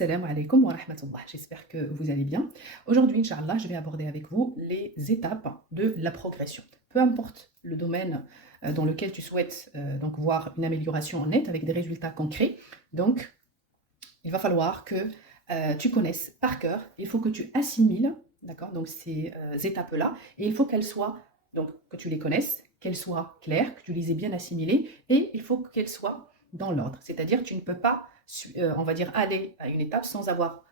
Assalamu alaikum wa rahmatullah. J'espère que vous allez bien. Aujourd'hui, Inch'Allah, je vais aborder avec vous les étapes de la progression. Peu importe le domaine dans lequel tu souhaites donc voir une amélioration nette avec des résultats concrets. Donc, il va falloir que tu connaisses par cœur. Il faut que tu assimiles, d'accord, donc ces étapes-là, et il faut qu'elles soient, donc que tu les connaisses, qu'elles soient claires, que tu les aies bien assimilées, et il faut qu'elles soient dans l'ordre. C'est-à-dire, tu ne peux pas, on va dire, aller à une étape sans avoir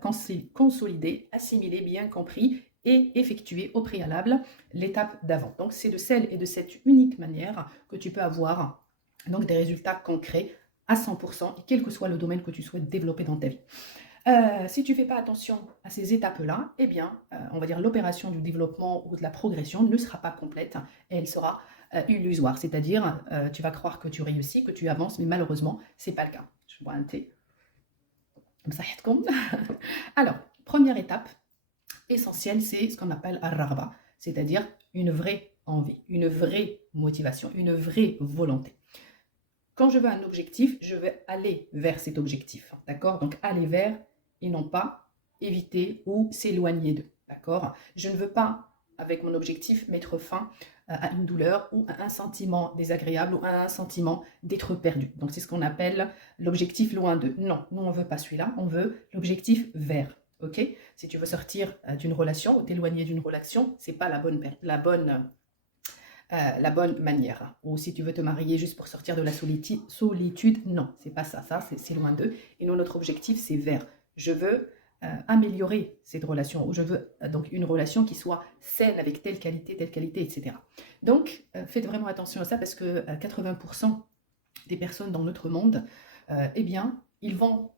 consolidé, assimilé, bien compris et effectué au préalable l'étape d'avant. Donc, c'est de celle et de cette unique manière que tu peux avoir donc des résultats concrets à 100%, quel que soit le domaine que tu souhaites développer dans ta vie. Si tu ne fais pas attention à ces étapes-là, eh bien, on va dire l'opération du développement ou de la progression ne sera pas complète et elle sera illusoire. C'est-à-dire, tu vas croire que tu réussis, que tu avances, mais malheureusement, ce n'est pas le cas. Je bois un thé. Alors, première étape essentielle, c'est ce qu'on appelle ar-raghba, c'est-à-dire une vraie envie, une vraie motivation, une vraie volonté. Quand je veux un objectif, je vais aller vers cet objectif, d'accord? Donc, aller vers et non pas éviter ou s'éloigner d'eux, d'accord? Je ne veux pas, avec mon objectif, mettre fin à une douleur ou à un sentiment désagréable ou à un sentiment d'être perdu. Donc, c'est ce qu'on appelle l'objectif loin d'eux. Non, nous, on ne veut pas celui-là, on veut l'objectif vers, ok? Si tu veux sortir d'une relation ou t'éloigner d'une relation, ce n'est pas la bonne manière. Ou si tu veux te marier juste pour sortir de la solitude, non, c'est pas ça, c'est loin d'eux. Et nous, notre objectif, c'est vers. Je veux améliorer cette relation, ou je veux donc une relation qui soit saine avec telle qualité, etc. Donc, faites vraiment attention à ça parce que 80% des personnes dans notre monde, eh bien, ils vont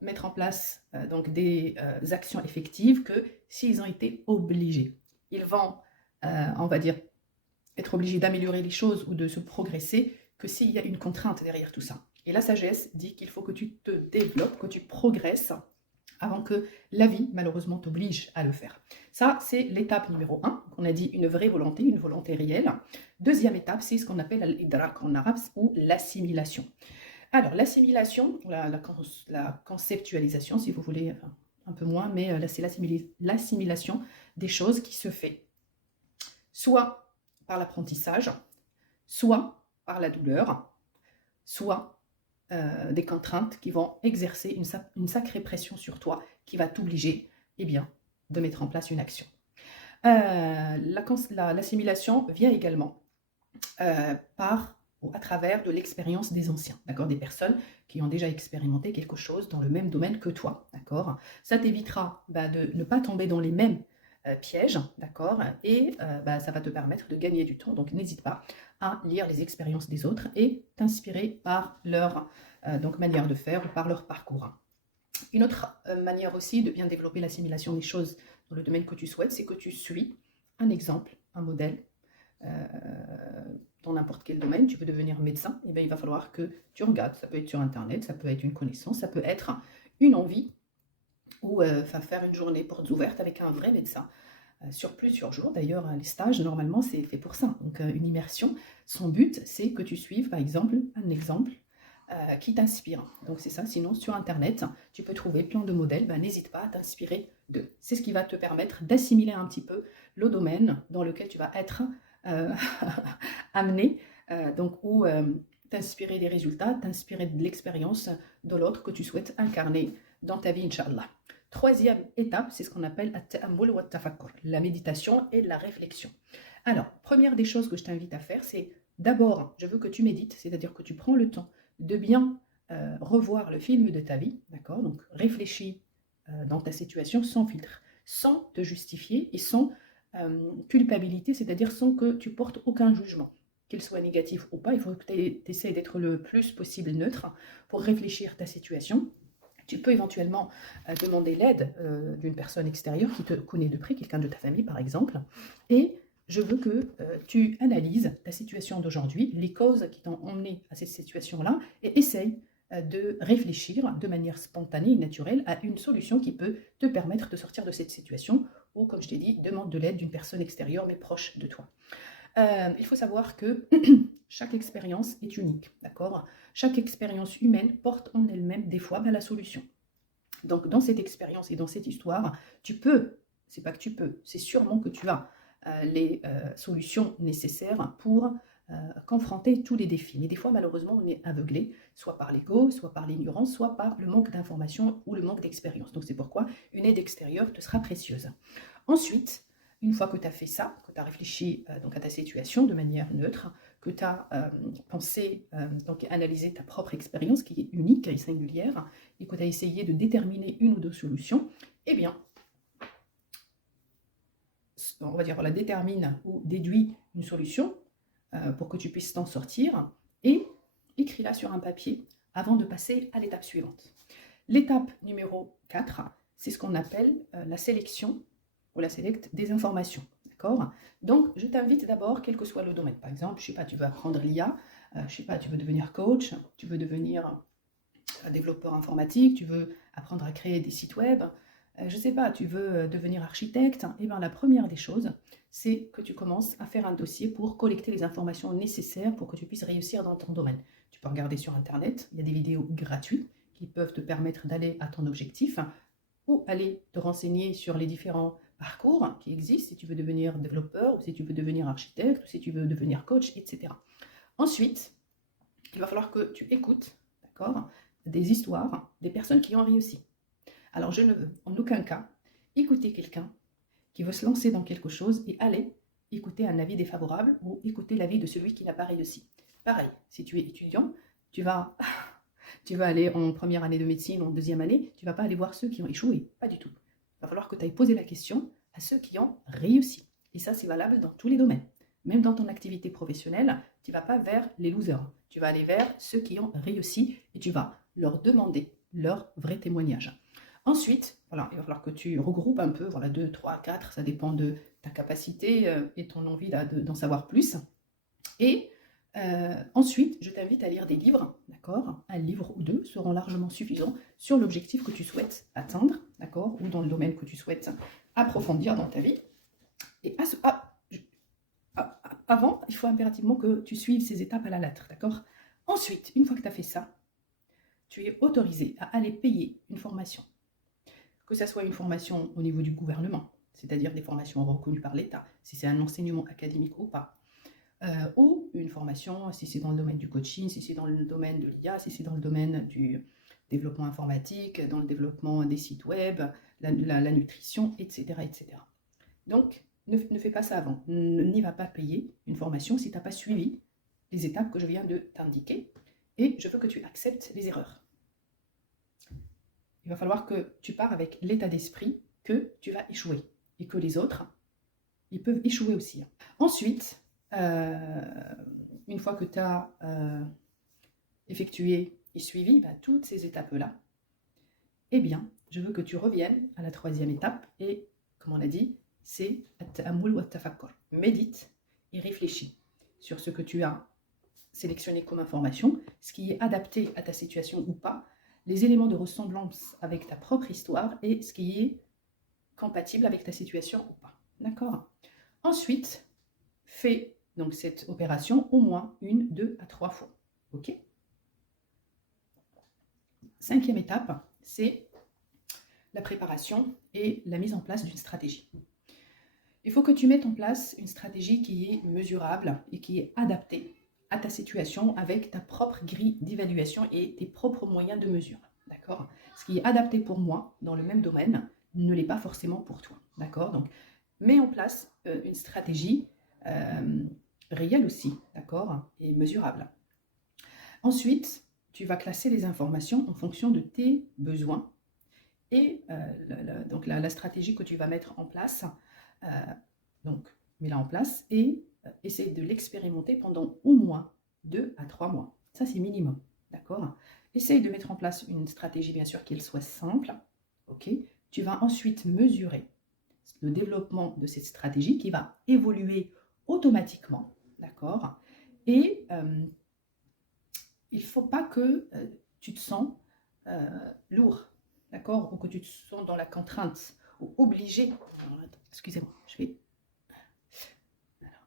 mettre en place donc des actions effectives que s'ils ont été obligés. Ils vont, on va dire, être obligé d'améliorer les choses ou de se progresser que s'il y a une contrainte derrière tout ça. Et la sagesse dit qu'il faut que tu te développes, que tu progresses avant que la vie, malheureusement, t'oblige à le faire. Ça, c'est l'étape numéro 1. On a dit une vraie volonté, une volonté réelle. Deuxième étape, c'est ce qu'on appelle l'idrak en arabe ou l'assimilation. Alors, l'assimilation, la conceptualisation, si vous voulez, un peu moins, mais là, c'est l'assimilation des choses qui se fait soit par l'apprentissage, soit par la douleur, soit des contraintes qui vont exercer une sacrée pression sur toi, qui va t'obliger, eh bien, de mettre en place une action. L'assimilation vient également à travers de l'expérience des anciens, d'accord, des personnes qui ont déjà expérimenté quelque chose dans le même domaine que toi, d'accord. Ça t'évitera de ne pas tomber dans les mêmes piège, d'accord, et ça va te permettre de gagner du temps. Donc n'hésite pas à lire les expériences des autres et t'inspirer par leur donc manière de faire ou par leur parcours. Une autre manière aussi de bien développer l'assimilation des choses dans le domaine que tu souhaites, c'est que tu suis un exemple, un modèle dans n'importe quel domaine. Tu veux devenir médecin, et bien il va falloir que tu regardes, ça peut être sur internet, ça peut être une connaissance, ça peut être une envie ou faire une journée portes ouvertes avec un vrai médecin sur plusieurs jours. D'ailleurs, les stages, normalement, c'est fait pour ça. Donc, une immersion, son but, c'est que tu suives, par exemple, un exemple qui t'inspire. Donc, c'est ça. Sinon, sur Internet, tu peux trouver plein de modèles. N'hésite pas à t'inspirer d'eux. C'est ce qui va te permettre d'assimiler un petit peu le domaine dans lequel tu vas être amené, ou t'inspirer des résultats, t'inspirer de l'expérience de l'autre que tu souhaites incarner dans ta vie, Inch'Allah. Troisième étape, c'est ce qu'on appelle at-ta'ammul wa at-tafakkur, la méditation et la réflexion. Alors, première des choses que je t'invite à faire, c'est d'abord, je veux que tu médites, c'est-à-dire que tu prends le temps de bien revoir le film de ta vie, d'accord? Donc, réfléchis dans ta situation sans filtre, sans te justifier et sans culpabilité, c'est-à-dire sans que tu portes aucun jugement, qu'il soit négatif ou pas. Il faut que tu essaies d'être le plus possible neutre pour réfléchir ta situation. Tu peux éventuellement demander l'aide d'une personne extérieure qui te connaît de près, quelqu'un de ta famille par exemple. Et je veux que tu analyses ta situation d'aujourd'hui, les causes qui t'ont emmené à cette situation-là, et essaye de réfléchir de manière spontanée et naturelle à une solution qui peut te permettre de sortir de cette situation ou, comme je t'ai dit, demande de l'aide d'une personne extérieure mais proche de toi. Il faut savoir que chaque expérience est unique, d'accord? Chaque expérience humaine porte en elle-même des fois la solution. Donc, dans cette expérience et dans cette histoire, tu peux, c'est pas que tu peux, c'est sûrement que tu as les solutions nécessaires pour confronter tous les défis. Mais des fois, malheureusement, on est aveuglé, soit par l'ego, soit par l'ignorance, soit par le manque d'information ou le manque d'expérience. Donc, c'est pourquoi une aide extérieure te sera précieuse. Ensuite, une fois que tu as fait ça, que tu as réfléchi donc à ta situation de manière neutre, que tu as pensé, donc analysé ta propre expérience qui est unique et singulière, et que tu as essayé de déterminer une ou deux solutions, eh bien, on va dire, voilà, détermine ou déduit une solution pour que tu puisses t'en sortir et écris-la sur un papier avant de passer à l'étape suivante. L'étape numéro 4, c'est ce qu'on appelle la sélection ou la sélecte des informations. D'accord? Donc, je t'invite d'abord, quel que soit le domaine. Par exemple, je sais pas, tu veux apprendre l'IA, je sais pas, tu veux devenir coach, tu veux devenir développeur informatique, tu veux apprendre à créer des sites web, je sais pas, tu veux devenir architecte, et bien la première des choses, c'est que tu commences à faire un dossier pour collecter les informations nécessaires pour que tu puisses réussir dans ton domaine. Tu peux regarder sur Internet, il y a des vidéos gratuites qui peuvent te permettre d'aller à ton objectif ou aller te renseigner sur les différents parcours qui existent si tu veux devenir développeur ou si tu veux devenir architecte ou si tu veux devenir coach, etc. Ensuite, il va falloir que tu écoutes, d'accord, des histoires des personnes qui ont réussi. Alors, je ne veux en aucun cas écouter quelqu'un qui veut se lancer dans quelque chose et aller écouter un avis défavorable ou écouter l'avis de celui qui n'a pas réussi. Pareil, si tu es étudiant, tu vas aller en première année de médecine ou en deuxième année, tu ne vas pas aller voir ceux qui ont échoué, pas du tout. Il va falloir que tu ailles poser la question à ceux qui ont réussi. Et ça, c'est valable dans tous les domaines. Même dans ton activité professionnelle, tu ne vas pas vers les losers. Tu vas aller vers ceux qui ont réussi et tu vas leur demander leur vrai témoignage. Ensuite, voilà, il va falloir que tu regroupes un peu, voilà, 2, 3, 4, ça dépend de ta capacité et ton envie d'en savoir plus. Et ensuite, je t'invite à lire des livres, d'accord? Un livre ou deux seront largement suffisants sur l'objectif que tu souhaites atteindre, d'accord? Ou dans le domaine que tu souhaites approfondir dans ta vie. Et avant, il faut impérativement que tu suives ces étapes à la lettre, d'accord? Ensuite, une fois que tu as fait ça, tu es autorisé à aller payer une formation. Que ça soit une formation au niveau du gouvernement, c'est-à-dire des formations reconnues par l'État, si c'est un enseignement académique ou pas, ou une formation si c'est dans le domaine du coaching, si c'est dans le domaine de l'IA, si c'est dans le domaine du développement informatique, dans le développement des sites web, la nutrition, etc., etc. Donc, ne fais pas ça avant. N'y va pas payer une formation si tu n'as pas suivi les étapes que je viens de t'indiquer. Et je veux que tu acceptes les erreurs. Il va falloir que tu pars avec l'état d'esprit que tu vas échouer et que les autres, ils peuvent échouer aussi. Ensuite, une fois que tu as effectué et suivi toutes ces étapes-là, eh bien, je veux que tu reviennes à la troisième étape et, comme on l'a dit, c'est at-ta'ammul wa at-tafakkur. Médite et réfléchis sur ce que tu as sélectionné comme information, ce qui est adapté à ta situation ou pas, les éléments de ressemblance avec ta propre histoire et ce qui est compatible avec ta situation ou pas. D'accord? Ensuite, fais donc cette opération au moins 1, 2 à 3 fois. Ok? Cinquième étape, c'est la préparation et la mise en place d'une stratégie. Il faut que tu mettes en place une stratégie qui est mesurable et qui est adaptée à ta situation avec ta propre grille d'évaluation et tes propres moyens de mesure. D'accord? Ce qui est adapté pour moi dans le même domaine ne l'est pas forcément pour toi. D'accord? Donc, mets en place une stratégie réelle aussi, d'accord? Et mesurable. Ensuite, tu vas classer les informations en fonction de tes besoins et donc la stratégie que tu vas mettre en place, donc mets-la en place et essaye de l'expérimenter pendant au moins 2 à 3 mois. Ça, c'est minimum, d'accord? Essaye de mettre en place une stratégie, bien sûr, qu'elle soit simple, ok? Tu vas ensuite mesurer le développement de cette stratégie qui va évoluer automatiquement, d'accord? Et il ne faut pas que tu te sens lourd, d'accord? Ou que tu te sens dans la contrainte ou obligé. Excusez-moi, je vais...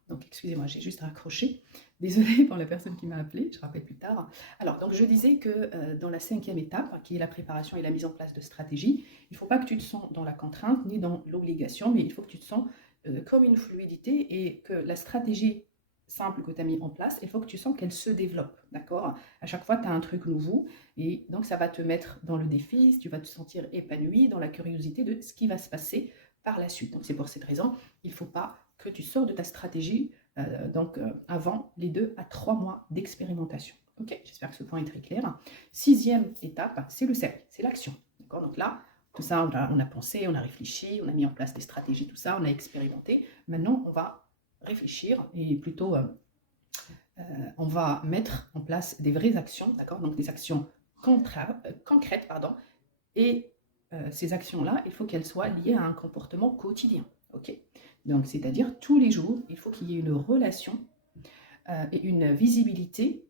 Donc, excusez-moi, j'ai juste raccroché. Désolée pour la personne qui m'a appelé, je rappelle plus tard. Alors, donc je disais que dans la 5e étape, qui est la préparation et la mise en place de stratégies, il ne faut pas que tu te sens dans la contrainte ni dans l'obligation, mais il faut que tu te sens comme une fluidité et que la stratégie simple que tu as mis en place, il faut que tu sens qu'elle se développe, d'accord? À chaque fois, tu as un truc nouveau et donc ça va te mettre dans le défi, tu vas te sentir épanoui dans la curiosité de ce qui va se passer par la suite. Donc c'est pour cette raison, il ne faut pas que tu sors de ta stratégie avant les 2 à 3 mois d'expérimentation. Ok, j'espère que ce point est très clair. 6e étape, c'est le cercle, c'est l'action. D'accord, donc là, tout ça, on a pensé, on a réfléchi, on a mis en place des stratégies, tout ça, on a expérimenté. Maintenant, on va réfléchir et plutôt on va mettre en place des vraies actions, d'accord, donc des actions concrètes, pardon, et ces actions-là, il faut qu'elles soient liées à un comportement quotidien, ok? Donc, c'est-à-dire tous les jours, il faut qu'il y ait une relation et une visibilité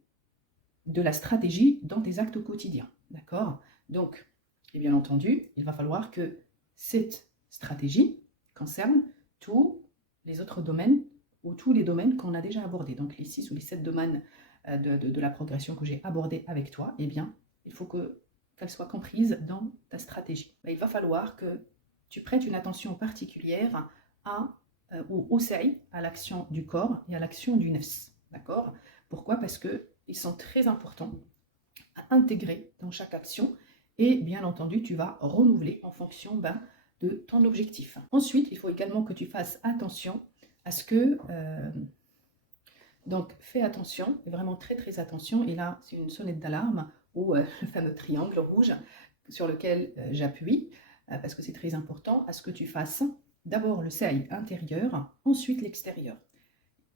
de la stratégie dans tes actes quotidiens, d'accord? Donc, et bien entendu, il va falloir que cette stratégie concerne tous les autres domaines ou tous les domaines qu'on a déjà abordés. Donc, les 6 ou les 7 domaines de la progression que j'ai abordés avec toi, eh bien, il faut qu'elle soit comprise dans ta stratégie. Il va falloir que tu prêtes une attention particulière au sa'i, à l'action du corps et à l'action du nefs. D'accord? Pourquoi? Parce qu'ils sont très importants à intégrer dans chaque action et bien entendu, tu vas renouveler en fonction de ton objectif. Ensuite, il faut également que tu fasses attention à ce que... donc, fais attention, vraiment très très attention, et là, c'est une sonnette d'alarme ou le fameux triangle rouge sur lequel j'appuie, parce que c'est très important, à ce que tu fasses d'abord le sa'i intérieur, ensuite l'extérieur.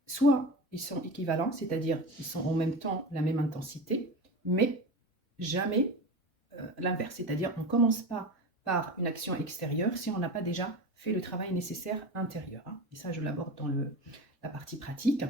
Soit ils sont équivalents, c'est-à-dire ils sont en même temps la même intensité, mais jamais l'inverse, c'est-à-dire on ne commence pas par une action extérieure si on n'a pas déjà fait le travail nécessaire intérieur. Et ça, je l'aborde dans la partie pratique.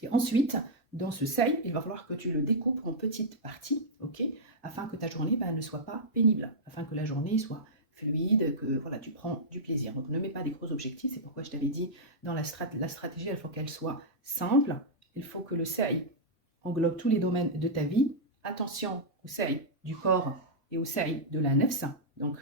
Et ensuite, dans ce sa'i, il va falloir que tu le découpes en petites parties, ok, afin que ta journée ne soit pas pénible, afin que la journée soit fluide, que voilà, tu prends du plaisir. Donc ne mets pas des gros objectifs, c'est pourquoi je t'avais dit, dans la stratégie, il faut qu'elle soit simple, il faut que le sa'i englobe tous les domaines de ta vie. Attention au sa'i du corps et au sa'i de la nefs, donc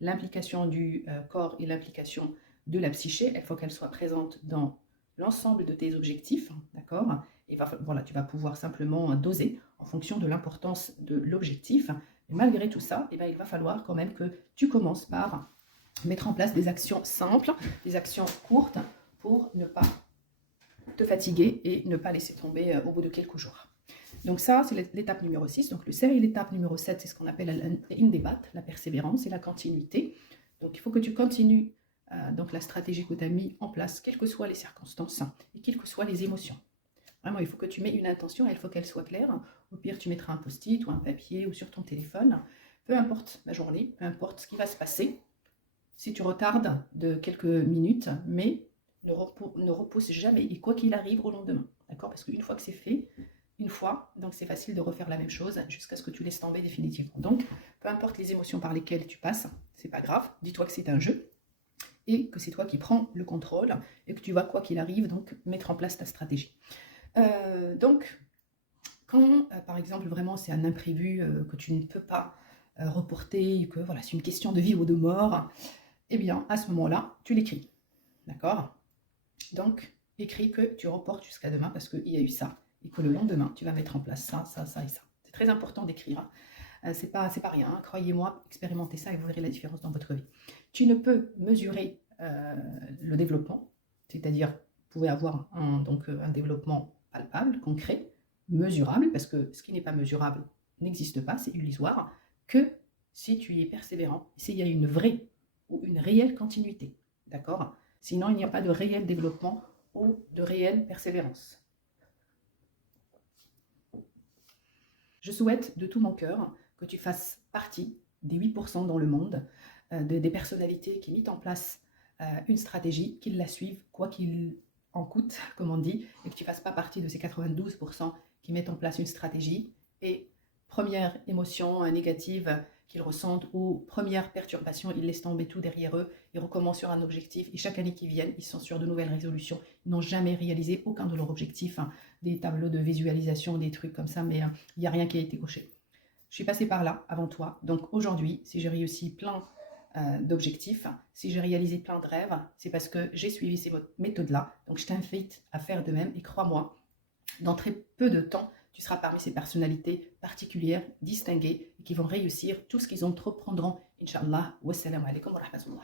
l'implication du corps et l'implication de la psyché, il faut qu'elle soit présente dans l'ensemble de tes objectifs, d'accord? Et voilà, tu vas pouvoir simplement doser en fonction de l'importance de l'objectif. Mais malgré tout ça, il va falloir quand même que tu commences par mettre en place des actions simples, des actions courtes pour ne pas te fatiguer et ne pas laisser tomber au bout de quelques jours. Donc ça, c'est l'étape numéro 6. Donc le sa'i, l'étape numéro 7, c'est ce qu'on appelle l'indebat, la persévérance et la continuité. Donc il faut que tu continues donc la stratégie que tu as mis en place, quelles que soient les circonstances et quelles que soient les émotions. Vraiment, il faut que tu mets une intention et il faut qu'elle soit claire. Au pire, tu mettras un post-it ou un papier ou sur ton téléphone. Peu importe la journée, peu importe ce qui va se passer. Si tu retardes de quelques minutes, mais ne repousse jamais et quoi qu'il arrive au lendemain. D'accord? Parce qu'une fois que c'est fait, une fois, donc c'est facile de refaire la même chose jusqu'à ce que tu laisses tomber définitivement. Donc, peu importe les émotions par lesquelles tu passes, c'est pas grave. Dis-toi que c'est un jeu et que c'est toi qui prends le contrôle et que tu vas, quoi qu'il arrive, donc mettre en place ta stratégie. Donc, quand, par exemple, vraiment c'est un imprévu que tu ne peux pas reporter, que voilà, c'est une question de vie ou de mort, eh bien, à ce moment-là, tu l'écris. D'accord? Donc, écris que tu reportes jusqu'à demain parce qu'il y a eu ça et que le lendemain, tu vas mettre en place ça, ça, ça et ça. C'est très important d'écrire. C'est pas rien, hein. Croyez-moi, expérimentez ça et vous verrez la différence dans votre vie. Tu ne peux mesurer le développement, c'est-à-dire vous pouvez avoir un développement palpable, concret, mesurable, parce que ce qui n'est pas mesurable n'existe pas, c'est illusoire, que si tu y es persévérant, s'il y a une vraie ou une réelle continuité, d'accord? Sinon, il n'y a pas de réel développement ou de réelle persévérance. Je souhaite de tout mon cœur que tu fasses partie des 8% dans le monde, des personnalités qui mettent en place une stratégie, qu'ils la suivent, quoi qu'il en coûte, comme on dit, et que tu ne fasses pas partie de ces 92% qui mettent en place une stratégie. Et première émotion négative qu'ils ressentent, ou première perturbation, ils laissent tomber tout derrière eux, ils recommencent sur un objectif, et chaque année qui vient, ils sont sur de nouvelles résolutions. Ils n'ont jamais réalisé aucun de leurs objectifs, hein, des tableaux de visualisation, des trucs comme ça, mais il n'y a rien qui a été coché. Je suis passée par là avant toi, donc aujourd'hui, si j'ai réussi plein d'objectifs, si j'ai réalisé plein de rêves, c'est parce que j'ai suivi ces méthodes-là. Donc je t'invite à faire de même, et crois-moi, dans très peu de temps, tu seras parmi ces personnalités particulières, distinguées, qui vont réussir tout ce qu'ils entreprendront. Inch'Allah. Wassalamu alaikum wa rahmatullah.